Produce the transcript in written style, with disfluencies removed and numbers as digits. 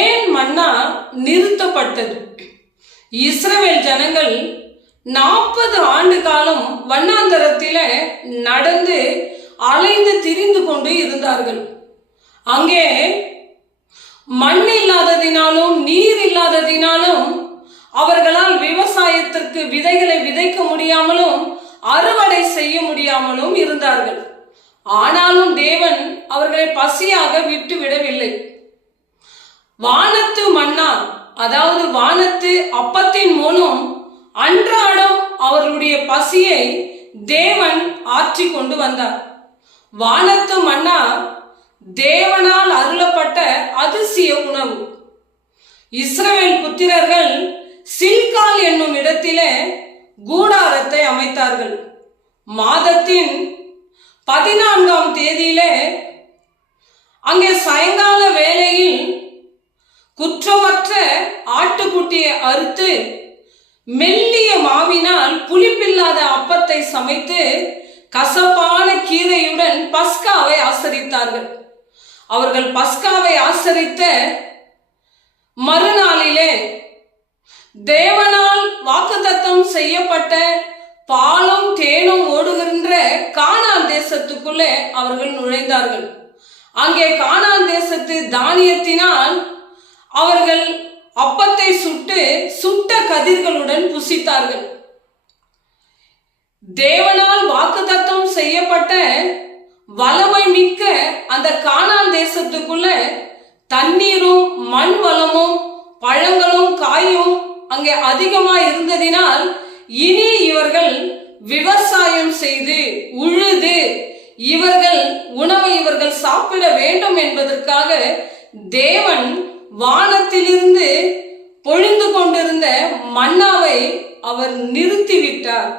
ஏன் மன்னா நிறுத்தப்பட்டது? இஸ்ரவேல் ஜனங்கள் 40 ஆண்டு காலம் வண்ணாந்தரத்தில நடந்து அலைந்து திரிந்து கொண்டு இருந்தார்கள். அங்கே மண் இல்லாததினாலும் நீர் இல்லாததினாலும் அவர்களால் விவசாயத்திற்கு விதைகளை விதைக்க முடியாமலும் அறுவடை செய்ய முடியாமலும் இருந்தார்கள். ஆனாலும் தேவன் அவர்களை பசியாக விட்டு விடவில்லை. வானத்து மன்னா, அதாவது வானத்து அப்பத்தின் மூலம் அன்றாடம் அவர்களுடைய பசியை தேவன் ஆற்றி கொண்டு வந்தார். வானத்து மன்னா தேவனால் அருளப்பட்ட அதிசய உணவு. இஸ்ரவேல் புத்திரர்கள் சில்கால் என்னும் இடத்திலே கூடாரத்தை அமைத்தார்கள். மாதத்தின் 14ஆம் தேதியிலே அங்கே சாயங்கால வேளையில் குற்றமற்ற ஆட்டுக்குட்டியை அறுத்து மெல்லிய மாவினால் புளிப்பில்லாத அப்பத்தை சமைத்து கசப்பான கீரையுடன் பஸ்காவை ஆசரித்தார்கள். அவர்கள் பஸ்காவை ஆசரித்த மறுநாளிலே தேவனால் வாக்குத்தத்தம் செய்யப்பட்ட பாலும் தேனும் ஓடுகின்ற கானான் தேசத்துக்குள்ளே அவர்கள் நுழைந்தார்கள். அங்கே கானான் தேசத்து தானியத்தினால் அவர்கள் அப்பத்தை சுட்டு சுட்ட கதிர்களுடன் புசித்தார்கள். தேவனால் வாக்குத்தத்தம் செய்யப்பட்ட வளமை மிக்க அந்த கானான் தேசத்துக்குள்ள தண்ணீரும் மண் வளமும் பழங்களும் காயும் அங்கே அதிகமாக இருந்ததினால் இனி இவர்கள் விவசாயம் செய்து உழுது இவர்கள் உணவை இவர்கள் சாப்பிட வேண்டும் என்பதற்காக தேவன் வானத்திலிருந்து பொழிந்து கொண்டிருந்த மன்னாவை அவர் நிறுத்திவிட்டார்.